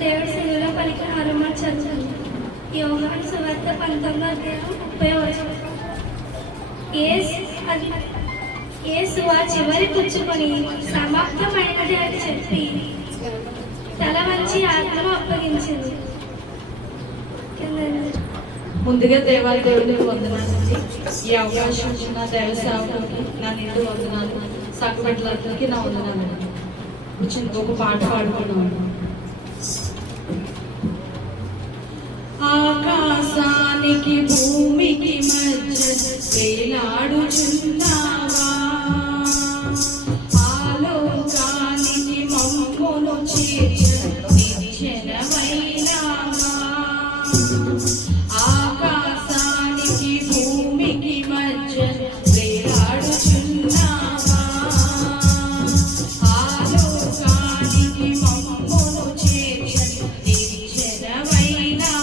దేవుడి శిలువలో పలికిన ఆరవ చదువు. యోహాను సువార్త 19:30. యేసు ఆ చివరి పుచ్చుకొని సమాప్తమైనది అని చెప్పి తల వంచి ఆత్మను అప్పగించింది. ముందుగా దేవుడికి వందనాలండి. ఈ అవకాశం ఇచ్చిన దైవ సేవకులకి నా నిండు వందనాలు, సంఘబిడ్డలందరికీ నా వందనాలండి. ఇప్పుడు ఒక పాట పాడుకున్నాను. ఆకాశానికి భూమికి మధ్య వేలాడుచున్నావా, ఆలోకానికి మమ్మును చేర్చ నిత్యమైనావా. ఆకాశానికి భూమికి మధ్య వేలాడుచున్నావా, ఆలోకానికి మమ్మును చేర్చ నిత్యమైనావా.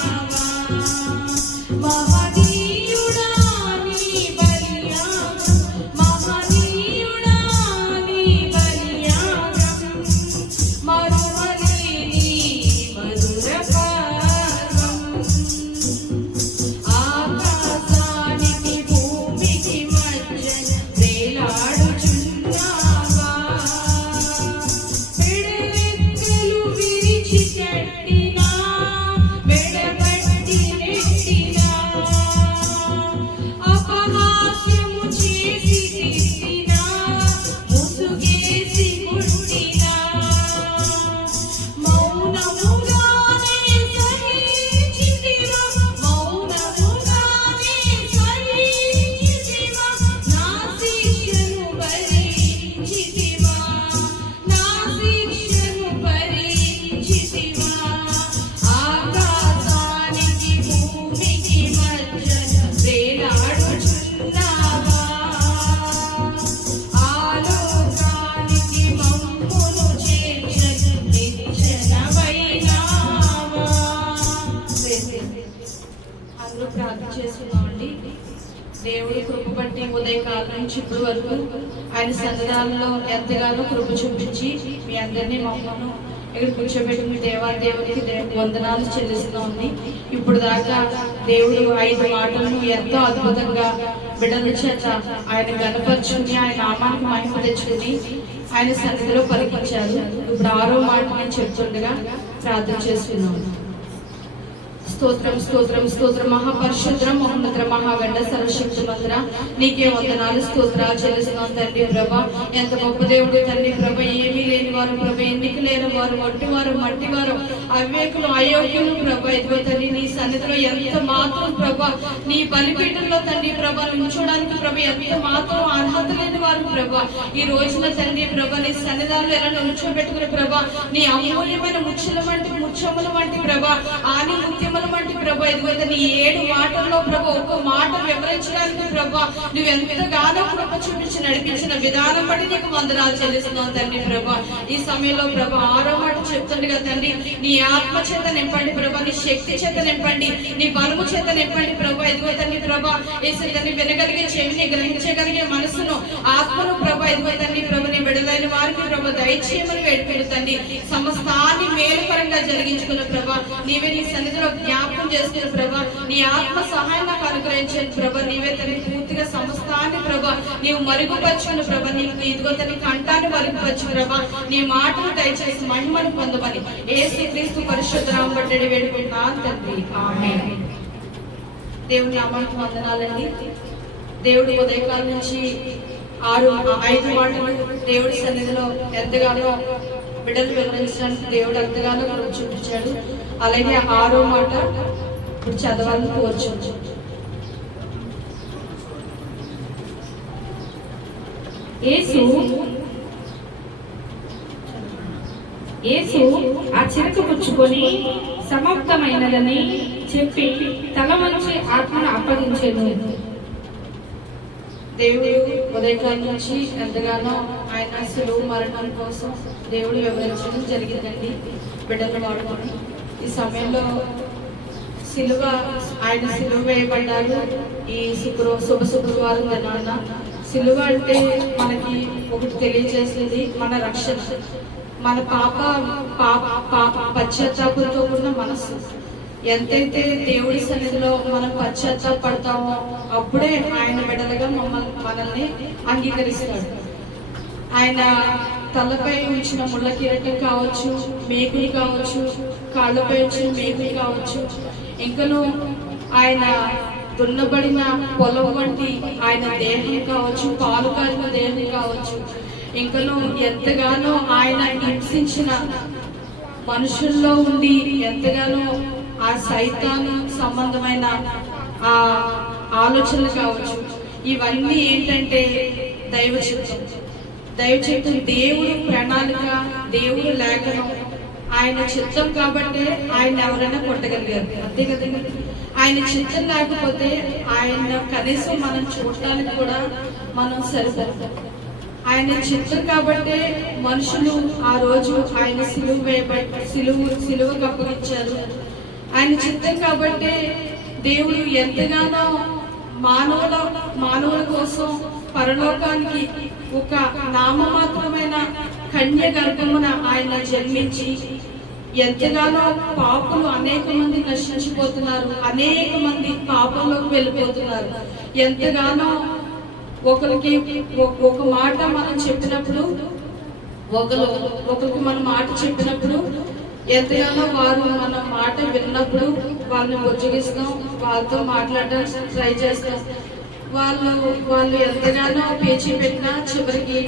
మహనీయుడా నీ బలియాగం, మహనీయుడా నీ బలియాగం, మరువలేని మధుర పర్వం. ఆకాశానికి భూమికి మధ్య వేలాడుచున్నావా, పెడరెక్కలు విరిచి కట్టినా, మెడబట్టి నెట్టినా, అపహాస్యము చేసి తిట్టినా, ముసుగేసి కొట్టినా, మౌనముగానే సహించితివా, మౌనముగానే సహించితివా. నా శిక్షను భరించితివా, నా శిక్షను భరించితివా. ఆకాశానికి భూమికి మధ్య వేలాడుచున్నావా, ఆలోకానికి మమ్మును చేర్చ నిత్యమైనావా. అందరూ ప్రార్థన చేస్తున్నామండి. దేవుడు కృప బట్టి ఉదయకాలం నుంచి ఇప్పుడు వరకు ఆయన సన్నిధానంలో ఎంతగానో కృప చూపించి మీ అందరినీ మమ్మల్ని ఇక్కడ కూర్చోబెట్టి మీ దేవునికి వందనాలు చెల్లిస్తున్నామండి. ఇప్పుడు దాకా దేవుడు 5 మాటలను ఎంతో అద్భుతంగా బిడ్డల చేత ఆయన గణపరుచుని ఆయన నామానికి మహిమ తెచ్చుకుని ఆయన సన్నిధిలో పలికించారు. ఇప్పుడు 6వ మాట నేను చెప్తుండగా ప్రార్థన చేస్తున్నాను. స్తోత్రం స్తోత్రం స్తోత్రం మహాపరిశుద్ర మహోన్నత మహాగండ సర్వశక్తి మంత్ర నీకే వందనాలు స్తోత్రాలు చెల్లిస్తున్నాం తండ్రి ప్రభా. ఎంత గొప్ప దేవుడు తండ్రి ప్రభ. ఏమీ లేని వారు ప్రభ, ఎన్నిక లేని వారు, మట్టివారు మట్టివారు, అవివేకులు అయోగ్యులు ప్రభ. ఇదిగో తండ్రి నీ సన్నిధిలో ఎంత మాత్రం ప్రభ, నీ బలిపీఠంలో తండ్రి ప్రభ నుంచోడానికి ప్రభ ఎంత మాత్రం అర్హత లేని వారు ప్రభ. ఈ రోజున తండ్రి ప్రభ నీ సన్నిధానంలో ఎలా నుంచోబెట్టుకుని ప్రభ, నీ అమూల్యమైన ముత్యముల వంటి ప్రభ, ఆని ముత్యముల వంటి ప్రభ. ఇదిగో నీ 7 మాటల్లో ప్రభ ఒక్క మాట వివరించడానికి ప్రభ నువ్వు ఎంతగానో కృప చూపించి నడిపించిన విధానం బట్టి నీకు వందనాలు చెల్లిస్తున్నావు తండ్రి ప్రభ. ఈ సమయంలో ప్రభ 6వ మాట చెప్తుండగా తండ్రి నీ ఆత్మ చేత నింపండి ప్రభ, నీ శక్తి చేత నింపండి, నీ బలము చేత నింపండి ప్రభ. ఇదిగో తండ్రి ప్రభ తండ్రి వినగలిగే చెవిని, గ్రహించగలిగే మనసును, ఆత్మను ప్రభ. ఇదిగో తండ్రి ప్రభ నీ బిడ్డలైన వారికి ప్రభ దయచేయమని వేడుకుంటుంది. సమస్తాన్ని మేలుకరంగా జరిగించుకున్న ప్రభ, నీవే నీ సన్నిధిలో జ్ఞాపకం చేసుకున్న ప్రభ, నీ ఆత్మ సహాయం నాకు అనుగ్రహించండి ప్రభ. నీవే తన పూర్తిగా సమస్తాన్ని ప్రభ నీవు మరుగుపరచుకున్న ప్రభ, నీకు ఇదిగో తన కంఠాన్ని మరుగుపరచు ప్రభ. నీ మాటలు దయచేసి మహిమను పొందమని యేసుక్రీస్తు పరిశుద్ధ నామమున బట్టి వేడుకుంటున్నాను తండ్రి, ఆమేన్. దేవుని నామానికి వందనాలండి. దేవుడు ఉదయకాలం నుంచి 5 మాటలు దేవుడి సన్నిధిలో ఎంతగానో బిడ్డలు వివరించడానికి దేవుడు ఎంతగానో కృప చూపించాడు. అలాగే 6వ మాట ఇప్పుడు చదవాలని కోరుచు. యేసు ఆ చిరక పుచ్చుకొని సమాప్తమైనదని చెప్పి తల వంచి ఆత్మను అప్పగించెను. దేవుడు ఉదయకాలం నుంచి ఎంతగానో ఆయన శిలువ మరణం కోసం దేవుడు వివరించడం జరిగిందండి బిడ్డలు వాడుకొని. ఈ సమయంలో ఆయన సిలువ వేయబడ్డారు. ఈ శుభ శుక్రవారం దినాన సిలువ అంటే మనకి ఒకటి తెలియజేసేది మన రక్షణ, మన పశ్చాత్తాపంతో కూడిన మనస్సు. ఎంతైతే దేవుడి సన్నిధిలో మనం పశ్చాత్తాపడతామో అప్పుడే ఆయన బిడ్డలుగా మనల్ని అంగీకరిస్తాడు. ఆయన తలపై ఉంచిన ముళ్ళ కిరీటం కావచ్చు, మేకులు కావచ్చు, కాళ్ళపై ఉంచిన మేకులు కావచ్చు, ఇంకను ఆయన దున్నబడిన పొలం వంటి ఆయన దేహం కావచ్చు, పాలు కారిన దేహం కావచ్చు, ఇంకను ఎంతగానో ఆయన హింసించిన మనుషుల్లో ఉండి ఎంతగానో ఆ సైతాను సంబంధమైన ఆ ఆలోచనలు కావచ్చు, ఇవన్నీ ఏంటంటే దైవ చిత్తం. దేవుడు ప్రణాళిక, దేవుడు లేఖనం, ఆయన చిత్తం కాబట్టి ఆయన ఎవరైనా కొట్టగలిగారు, అంతే కదండి. ఆయన చిత్తం లేకపోతే ఆయన కనీసం మనం చూడటానికి కూడా మనం సరిపోతాం. ఆయన చిత్తం కాబట్టి మనుషులు ఆ రోజు ఆయన సిలువకు అప్పగించారు. ఆయన చిత్తం కాబట్టి దేవుడు ఎంతగానో మానవుల కోసం పరలోకానికి ఒక నామమాత్రమైన కన్య గర్భమున ఆయన జన్మించి ఎంతగానో పాపులు అనేక మంది నశించిపోతున్నారు, అనేక మంది పాపంలోకి వెళ్ళిపోతున్నారు. ఎంతగానో ఒకరికి ఒక మాట మనం చెప్పినప్పుడు, ఒకరికి మన మాట చెప్పినప్పుడు ఎంతగానో వారు మన మాట విన్నప్పుడు వాళ్ళని బుజ్జగిస్తాం, వాళ్ళతో మాట్లాడడానికి ట్రై చేస్తాం. వాళ్ళు ఎంతగానో పేచీ పెట్టినా చివరికి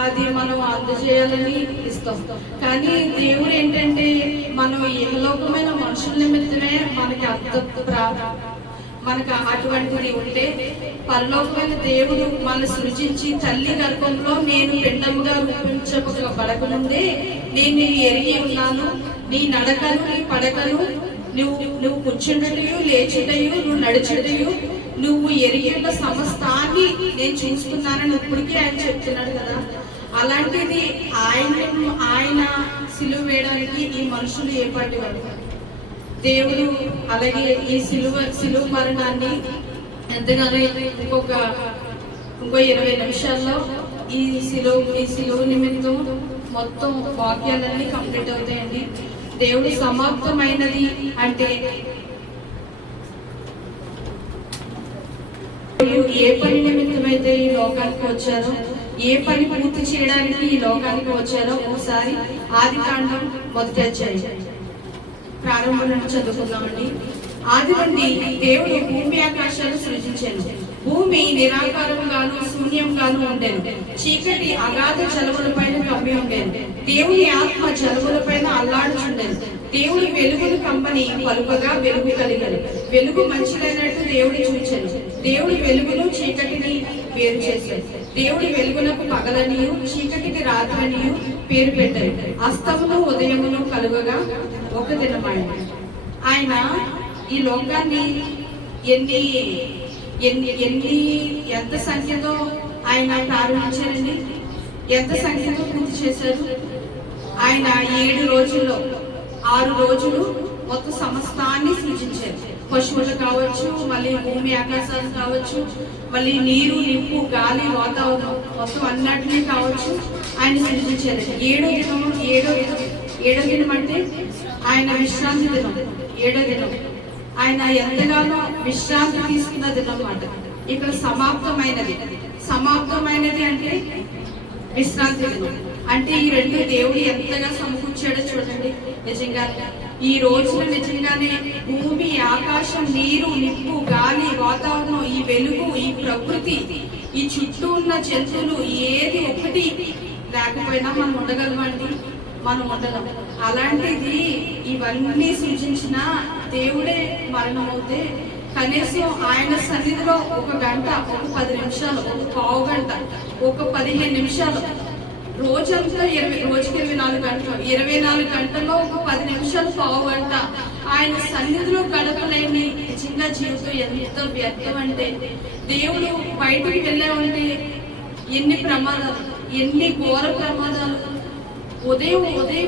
అది మనం అందజేయాలని ఇస్తాం. కానీ దేవుడు ఏంటంటే మనం ఏలోకమైన మనుషుల నిమిత్తమే మనకు అటువంటిది ఉంటే, పరలోకమైన దేవుడు మన సృజించి తల్లి గర్భంలో నేను పిండముగా రూపించబడకముందే నేను నిన్ను ఎరిగి ఉన్నాను, నీ నడకను నీ పడకను నువ్వు కూర్చుండటయు లేచుటయు నువ్వు నడుచుటయు నువ్వు ఎరిగిన సమస్తాన్ని నేను చూస్తున్నానని ఇప్పటికీ ఆయన చెప్తున్నాడు కదా. అలాంటిది ఆయన సిలువ వేయడానికి ఈ మనుషులు ఏర్పాటు వారు దేవుడు. అలాగే ఈ సిలువ మరణాన్ని ఎంతగానో ఇంకో 20 నిమిషాల్లో ఈ సిలువ నిమిత్తం మొత్తం వాక్యాలన్నీ కంప్లీట్ అవుతాయండి. దేవుడు సమాప్తమైనది అంటే ఏ పని నిమిత్తమైతే ఈ లోకానికి వచ్చారో, ఏ పని పూర్తి చేయడానికి ఈ లోకానికి వచ్చారో ఒకసారి ఆదికాండం 1వ అధ్యాయం ప్రారంభం నుండి చదువుకుందామండి. ఆది నుండి దేవుడు భూమి ఆకాశాలు సృజించాను. భూమి నిరాకారంగాను శూన్యంగాను ఉండేది. చీకటి అగాధ జలముల పైన కమ్మి ఉండేది. దేవుని ఆత్మ జలముల పైన అల్లాడుచుండేది. దేవుడు వెలుగును కమ్మని పలుకగా వెలుగు కలిగను. వెలుగు మంచిదైనట్టు దేవుడు చూచాను. దేవుడు వెలుగును చీకటిని వేరు చేశాడు. దేవుడి వెలుగునకు పగలనియు చీకటికి రాత్రనియు పేరు పెట్టారు. అస్తమును ఉదయమును కలుగగా ఒక దినమైంది. ఆయన ఈ లోకాన్ని ఎంత సంఖ్యతో ఆయన ప్రారంభించారండి, ఎంత సంఖ్యతో పూర్తి చేశారు. ఆయన 7 రోజుల్లో 6 రోజులు మొత్తం సమస్తాన్ని సృజించారు. పశువులు కావచ్చు, మళ్ళీ భూమి ఆకాశాలు కావచ్చు, మళ్ళీ నీరు నిప్పు గాలి వాతావరణం మొత్తం అన్నిటినీ కావచ్చు ఆయన సృజించారు. ఏడో దినం అంటే ఆయన విశ్రాంతి దినం. 7వ దినం ఆయన ఎంతగానో విశ్రాంతి తీసుకున్న దినం అన్నమాట. ఇక్కడ సమాప్తమైనది అంటే విశ్రాంతి దినం. అంటే ఈ రెండు దేవుడు ఎంతగా సమకూర్చాడో చూడండి. నిజంగా ఈ రోజున నిజంగానే భూమి ఆకాశం నీరు నిప్పు గాలి వాతావరణం ఈ వెలుగు ఈ ప్రకృతి ఈ చుట్టూ ఉన్న జంతువులు ఏది ఒకటి లేకపోయినా మనం ఉండగలమండి, మనం ఉండలేం. అలాంటిది ఇవన్నీ సృజించిన దేవుడే మరణమవుతే కనీసం ఆయన సన్నిధిలో ఒక గంట, ఒక 10 నిమిషాలు, ఒక పావు గంట, ఒక 15 నిమిషాలు, రోజంతా రోజుకి 24 గంటలు, 24 గంటల్లో ఒక 10 నిమిషాలు పావు గంట ఆయన సన్నిధిలో గడపలేని నిజంగా జీవితం ఎంత వ్యర్థం. అంటే దేవుడు బయటికి వెళ్ళామంటే ఎన్ని ప్రమాదాలు, ఎన్ని ఘోర ప్రమాదాలు. ఉదయం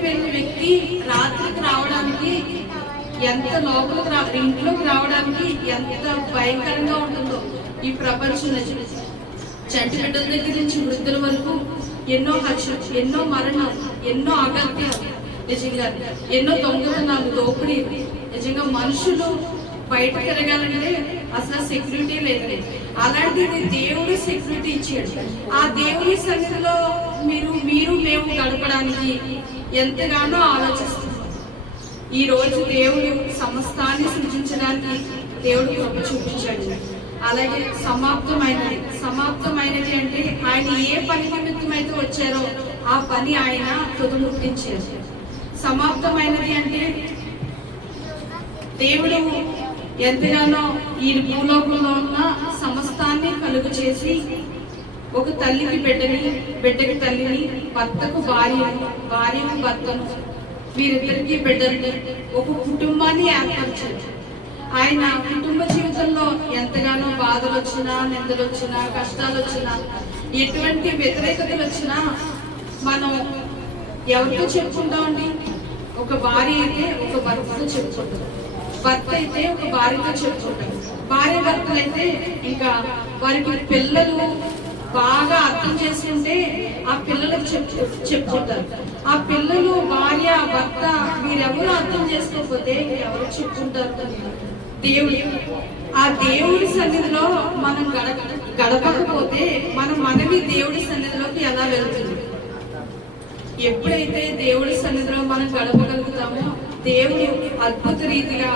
వెళ్ళిన వ్యక్తి రాత్రికి రావడానికి ఎంత లోపలికి ఇంట్లోకి రావడానికి ఎంత భయంకరంగా ఉంటుందో ఈ ప్రపంచంలో. చంటి బిడ్డల దగ్గర నుంచి వృద్ధుల వరకు ఎన్నో హత్యలు, ఎన్నో మరణాలు, ఎన్నో అగత్యాలు, నిజంగా ఎన్నో దొంగతనాలు, దోపిడీ. నిజంగా మనుషులు బయట తిరగాలంటే అసలు సెక్యూరిటీ లేదు. అలాంటిది దేవుడు సెక్యూరిటీ ఇచ్చాడు. ఆ దేవుని సన్నిధిలో మీరు మేము గడపడానికి ఎంతగానో ఆలోచిస్తున్నాం. ఈ రోజు దేవుడు సమస్తాన్ని సృజించడానికి దేవుడు కృప చూపించాడు. అలాగే సమాప్తమైనది అంటే ఆయన ఏ పని నిమిత్తం అయితే వచ్చారో ఆ పని ఆయన తుదముట్టించారు. సమాప్తమైనది అంటే దేవుడు ఎంతగానో ఈ భూలోకంలో ఉన్న సమస్తాన్ని కలుగు చేసి ఒక తల్లికి బిడ్డకి తల్లిని, భర్తకు భార్యకు భర్తను, వీరిద్దరికి బిడ్డల్ని, ఒక కుటుంబాన్ని ఏర్పరిచారు. ఆయన కుటుంబ జీవితంలో ఎంతగానో బాధలు వచ్చినా, నిందలు వచ్చినా, కష్టాలు వచ్చినా, ఎటువంటి వ్యతిరేకతలు వచ్చినా మనం ఎవరితో చెప్పుకుంటామండి? ఒక భార్య అయితే ఒక భర్తతో చెప్పుకుంటాం, భర్త అయితే ఒక భార్యతో చెప్పుకుంటాం, భార్య భర్తలు అయితే ఇంకా వారికి పిల్లలు బాగా అర్థం చేసుకుంటే ఆ పిల్లలకు చెప్పుకుంటారు. ఆ పిల్లలు, భార్య, భర్త వీరెవరు అర్థం చేసుకోకపోతే ఎవరు చెప్పుకుంటారు? ఆ దేవుడి సన్నిధిలో మనం గడపకపోతే మన మనవి దేవుడి సన్నిధిలోకి ఎలా వెళ్తుంది? ఎప్పుడైతే దేవుడి సన్నిధిలో మనం గడపగలుగుతామో దేవుడు అద్భుత రీతిగా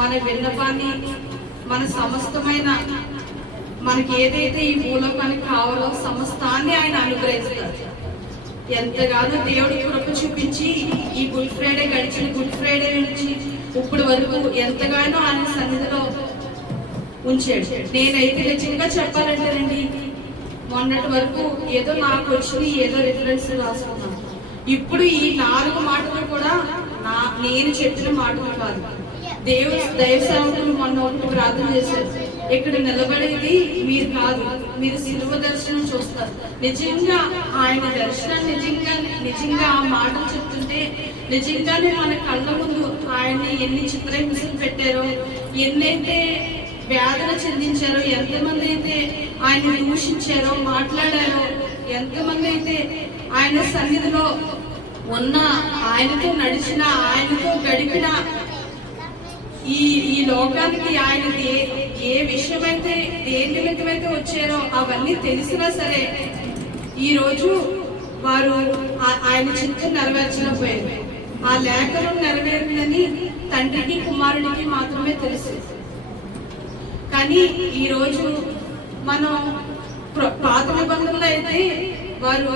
మన విన్నపాన్ని, మన సమస్తమైన మనకి ఏదైతే ఈ భూలోకానికి కావాలో సమస్తాన్ని ఆయన అనుగ్రహిస్తారు. ఎంతగానో దేవుడి కృప చూపించి ఈ గుడ్ ఫ్రైడే గడిచిన గుడ్ ఫ్రైడే నుంచి ఇప్పుడు వరకు ఎంతగానో ఆయన సన్నిధిలో ఉంచాడు. నేనైతే నిజంగా చెప్పాలంటేనండి, మొన్నటి వరకు ఏదో నాకు వచ్చి ఏదో రిఫరెన్స్ రాసుకున్నాను. ఇప్పుడు ఈ 4 మాటలు కూడా నేను చెప్పిన మాటలు కాదు. దైవ సేవకులు మొన్న ఒకటి ప్రార్థన చేశారు. ఇక్కడ నిలబడేది మీరు కాదు, మీరు శిలువ దర్శనం చూస్తారు. నిజంగా ఆయన దర్శనాన్ని నిజంగా ఆ మాటలు చెప్తుంటే నిజంగానే మన కళ్ళ ముందు ఆయన్ని ఎన్ని చిత్రహింసలు పెట్టారో, ఎన్నైతే వేదన చెందించారో, ఎంతమంది అయితే ఆయన దూషించారో, మాట్లాడారో, ఎంతమంది అయితే ఆయన సన్నిధిలో ఉన్న, ఆయనతో నడిచిన, ఆయనతో గడిపిన, ఈ లోకానికి ఆయన ఏ విషయమైతే దేని నిమిత్తమైతే వచ్చారో అవన్నీ తెలిసినా సరే ఈ రోజు వారు ఆయన చిత్తం నెరవేర్చలేకపోయారు. ఆ లేఖనం నెరవేరిందని తండ్రికి కుమారుడికి మాత్రమే తెలుసు. కానీ ఈ రోజు మనం పాత నిబంధనలు అయితే వారు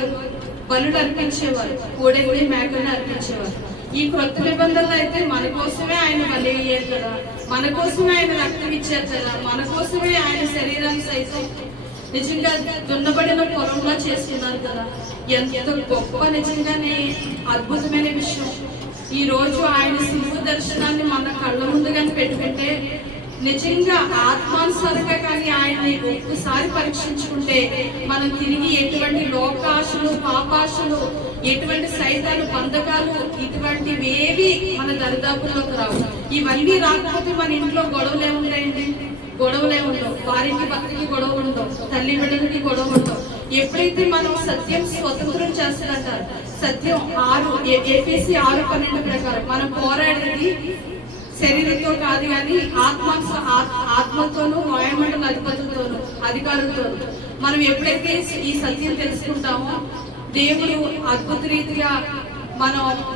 బలులు అర్పించేవారు, కోడెగుడి మేకలను అర్పించేవారు. ఈ క్రొత్త నిబంధనలు అయితే మన కోసమే ఆయన బలి అయ్యారు కదా, మన కోసమే ఆయన రక్తం ఇచ్చారు కదా, మన కోసమే ఆయన శరీరాన్ని సైతం నిజంగా దున్నబడిన పొలంలో చేసుకున్నారు కదా. ఎంత గొప్ప, నిజంగానే అద్భుతమైన విషయం. ఈ రోజు ఆయన శిలువ దర్శనాన్ని మన కళ్ళ ముందుగానే పెట్టుకుంటే నిజంగా ఆత్మానుసారంగా కానీ ఆయన్ని ఒక్కసారి పరీక్షించుకుంటే మనం తిరిగి ఎటువంటి లోకాశలు, పాపాశలు, ఎటువంటి సైతాలు, బంధకాలు ఇటువంటివేవి మన దరిదాపుల్లోకి రావు. ఇవన్నీ రాకపోతే మన ఇంట్లో గొడవలే ఉంటాయండి, గొడవలే ఉండవు. భార్యకి భర్తకి గొడవ ఉండవు, తల్లి బిడ్డలకి గొడవ ఉండవు. ఎప్పుడైతే మనం సత్యం స్వతంత్రం చేస్తారంటారు, సత్యం 6 6:12 ప్రకారం మనం పోరాడేది శరీరంతో కాదు కానీ ఆత్మతోనూ, వాయుమండల అధిపతులతోనూ, అధికారులతోనూ. మనం ఎప్పుడైతే ఈ సత్యం తెలుసుకుంటామో దేవుడు అద్భుత రీతిగా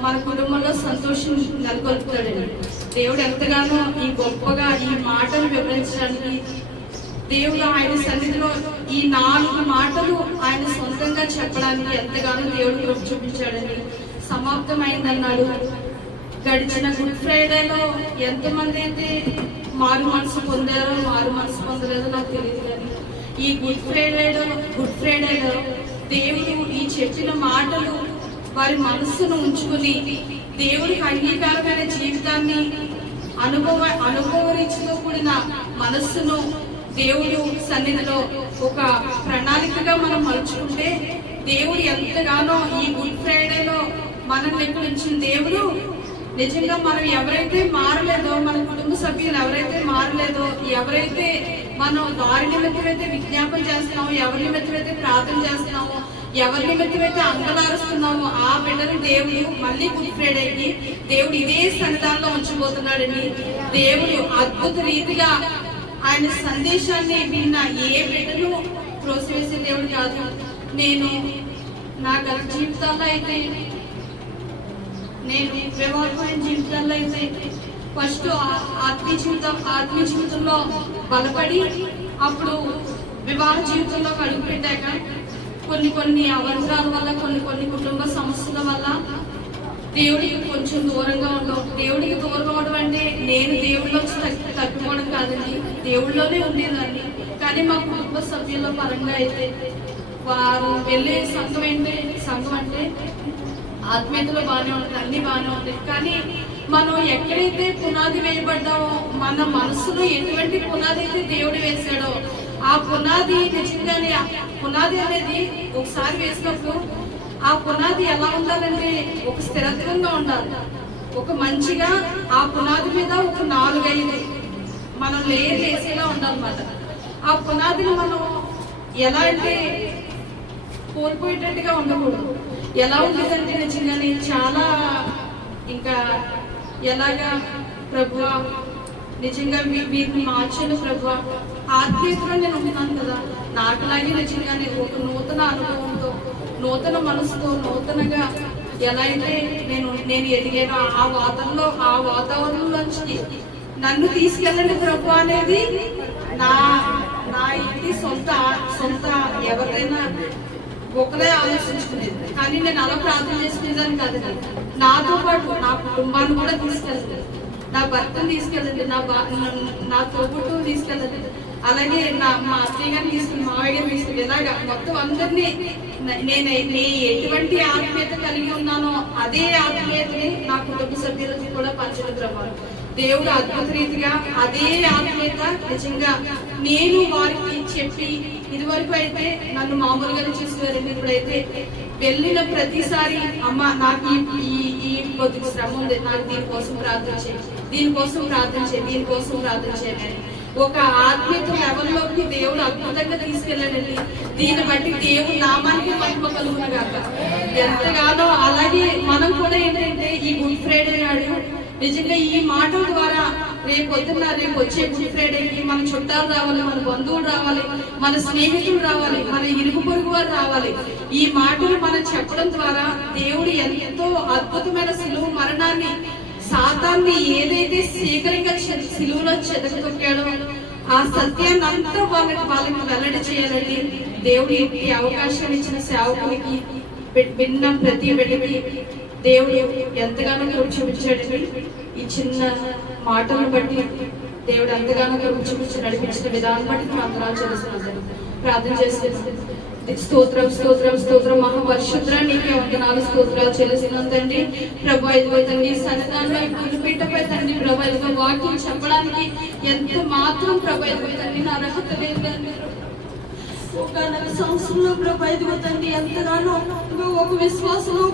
మన కుటుంబంలో సంతోషం నెలకొల్పుతాడండి. దేవుడు ఎంతగానో ఈ గొప్పగా ఈ మాటలు వివరించడానికి దేవుడు ఆయన సన్నిధిలో ఈ 4 మాటలు ఆయన సొంతంగా చెప్పడానికి ఎంతగానో దేవుడు కృప చూపించాడండి. సమాప్తమైందన్నాడు. గడిచిన గుడ్ ఫ్రైడేలో ఎంతమంది అయితే మారు మనసు పొందారో, మారు మనసు పొందలేదో నాకు తెలియదు. కానీ ఈ గుడ్ ఫ్రైడేలో దేవుడు ఈ చెప్పిన మాటలు వారి మనస్సును ఉంచుకుని దేవుడికి అంగీకారమైన జీవితాన్ని, అనుభవరీతితో కూడిన మనస్సును దేవుడు సన్నిధిలో ఒక ప్రణాళికగా మనం మలుచుకుంటే దేవుడు ఎంతగానో ఈ గుడ్ ఫ్రైడేలో మనల్ని ఎక్కడించిన దేవుడు నిజంగా మనం ఎవరైతే మారలేదో, మన కుటుంబ సభ్యులు ఎవరైతే మారలేదో, ఎవరైతే మనం దారి నిమిత్తమైతే విజ్ఞాపన చేస్తున్నామో, ఎవరి నిమిత్తమైతే ప్రార్థన చేస్తున్నామో, ఎవరి నిమిత్తమైతే అంగలారుస్తున్నామో ఆ బిడ్డను దేవుడు మళ్ళీ గుడ్ ఫ్రైడేకి దేవుడు ఇదే సన్నిధానంలో ఉంచబోతున్నాడండి. దేవుడు అద్భుత రీతిగా ఆయన సందేశాన్ని విన్న ఏ బిడ్డను ప్రోత్సహించే దేవుడు కాదు. నేను నా గత జీవితాల్లో అయితే, నేను వివాహమైన జీవితాల్లో అయితే ఫస్ట్ ఆత్మీయ జీవితంలో బలపడి అప్పుడు వివాహ జీవితంలో అడుగు పెట్టాక కొన్ని అవసరాల వల్ల కొన్ని కుటుంబ సమస్యల వల్ల దేవుడికి కొంచెం దూరంగా ఉండడం. దేవుడికి దూరంగా ఉండడం అంటే నేను దేవుడిలో తప్పిపోవడం కాదండి, దేవుడిలోనే ఉండేదాన్ని. కానీ మా కుటుంబ సభ్యుల పరంగా అయితే వారు వెళ్ళే సంఘం అంటే ఆత్మీయతలో బాగానే ఉంటుంది, అన్ని బాగానే ఉంటాయి. కానీ మనం ఎక్కడైతే పునాది వేయబడ్డామో, మన మనసులో ఎటువంటి పునాది అయితే దేవుడు వేసాడో ఆ పునాది నిజంగానే పునాది అనేది ఒకసారి వేసినప్పుడు ఆ పునాది ఎలా ఉండాలంటే ఒక స్థిరత్వంగా ఉండాలి. ఒక మంచిగా ఆ పునాది మీద ఒక 4-5 మనం లేయర్ వేసేలా ఉండాలన్నమాట. ఆ పునాదిని మనం ఎలా అంటే కోల్పోయేటట్టుగా ఉండకూడదు. ఎలా ఉండేదంటే నిజంగానే చాలా ఇంకా ఎలాగా ప్రభువా నిజంగా వీరిని మార్చను ప్రభువా, ఆత్మీయతలో నేను ఉంటున్నాను కదా, నాకులాగే నిజంగానే ఒక నూతన అనుభవంతో, నూతన మనసుతో, నూతనగా ఎలా అయితే నేను ఎదిగాను ఆ వాతావరణంలోంచి నన్ను తీసుకెళ్ళండి ప్రభు అనేది నా ఇంటి సొంత ఎవరైనా ఒకరే ఆలోచించుకునేది. కానీ నేను అలా ప్రార్థన చేసుకునేదాన్ని కాదు. నాతో పాటు నా కుటుంబాన్ని కూడా తీసుకెళ్ళండి, నా భర్తను తీసుకెళ్ళండి, నా తోబుట్టును తీసుకెళ్ళండి, అలాగే మా అత్తయ్య గారిని తీసుకుని, మావయ్య గారిని తీసుకుని, ఇలాగా మొత్తం అందరినీ నేను ఎటువంటి ఆత్మీయత కలిగి ఉన్నానో అదే ఆత్మీయతని నా కుటుంబ సభ్యులకి కూడా పంచడం ప్రభావం. దేవుడు అద్భుత రీతిగా అదే ఆత్మీయత నిజంగా నేను వారికి చెప్పి, ఇదివరకు అయితే నన్ను మామూలుగానే చూసేవారండి. ఇప్పుడైతే వెళ్ళిన ప్రతిసారి అమ్మ నాకు ఈ కొద్దిగా శ్రమ ఉంది, నాకు దీనికోసం ప్రార్థన చేయాలి ఒక ఆత్మీయత లెవెల్లోకి దేవుడు అద్భుతంగా తీసుకెళ్ళాడండి. దీన్ని బట్టి దేవుడు నామానికి మహిమ కలుగును గాక. ఎంతగానో అలాగే మనం కూడా ఏంటంటే ఈ గుడ్ ఫ్రైడే నాడు నిజంగా ఈ మాటల ద్వారా రేపు వచ్చే గుడ్ ఫ్రైడేకి మన చుట్టాలు రావాలి, మన బంధువులు రావాలి, మన స్నేహితులు రావాలి, మన ఇరుగు పొరుగు వారు రావాలి. ఈ మాటలు మనం చెప్పడం ద్వారా దేవుడు ఎంతో అద్భుతమైన సిలువ మరణాన్ని, సాతాన్ని ఏదైతే శీఘ్రంగా సిలువలో చెదకతొక్కాడో ఆ సత్యాన్ని అంతా వాళ్ళకి వెల్లడి చేయాలండి. దేవుడు ఈ అవకాశం ఇచ్చిన సేవకునికి, విన్న ప్రతి బిడ్డకి దేవుడు ఎంతగానో కరుణ చూపించాడండి. ఈ చిన్న మాటలను బట్టి దేవుడు ఎంతగానో కరుణ చూపించి నడిపించిన విధానం బట్టి ప్రార్థనలు చేస్తున్నాను, ప్రార్థన చేస్తున్నాను. స్తోత్రం మహాపరిశుద్ర నీకే వందనాలు, స్తోత్రాలు చెల్లిస్తున్నాను తండ్రి. ప్రభా ఇదిగో తండ్రి సన్నిధానంలో ఇప్పుడు పీఠపై తండ్రి ప్రభా ఇదిగో వాక్యం చెప్పడానికి ఎంత మాత్రం ప్రభా ఇదిగో తండ్రి నా అర్హత లేదు తండ్రి. ఒక సంవత్సరంలో ప్రభా ఇదిగో తండ్రి ఎంతగానో ఒక విశ్వాసంలో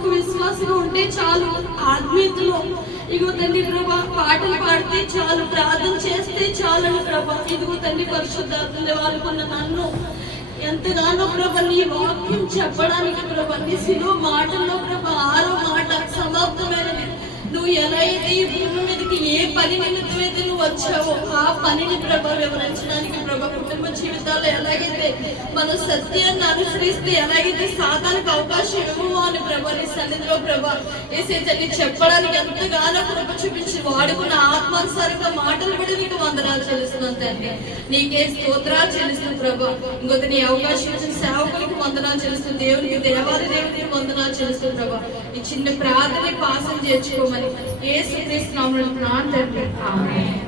ఉంటే చాలు, ఆత్మీయతలో ఇదిగో తండ్రి ప్రభా పాటలు పాడితే చాలు, ప్రార్థన చేస్తే చాలని ప్రభా ఇదిగో తండ్రి పరిశుద్ధాత్మ వాళ్ళకున్న నన్ను ఎంతగానో ప్రభా నీ వాక్యం చెప్పడానికి ప్రభా నీ సిలువ మాటల్లో ప్రభా 6వ మాట సమాప్తమైనది. నువ్వు ఎలా అయితే ఈ భూమి మీదకి ఏ పని నిమిత్తమైతే నువ్వు వచ్చావో ఆ పనిని ప్రభా వివరించడానికి ప్రభా కుటుంబ జీవితాల్లో ఎలాగైతే మనం సత్యాన్ని అనుసరిస్తే ఎలాగైతే సాతానికి అవకాశం ఇవ్వము అని ప్రభా నీ సన్నిధిలో ప్రభా ఏసైతే చెప్పడానికి ఎంతగానో కృప చూపించి వాడుకున్న ఆత్మానుసారంగా మాటలు పడి నీకు వందనాలు చెల్లిస్తున్నాను తండ్రి. నీకే స్తోత్రాలు చెల్లిస్తున్నాను ప్రభా. ఇంకొక నీ అవకాశం ఇచ్చిన సేవకులకు వందనాలు చెల్లిస్తుంది, దేవునికి వందనాలు చెల్లిస్తుంది ప్రభా. ఈ చిన్న ప్రార్థన పాసం చేర్చుకోమని యేసుక్రీస్తు నామములో ప్రార్థన. ఆమేన్.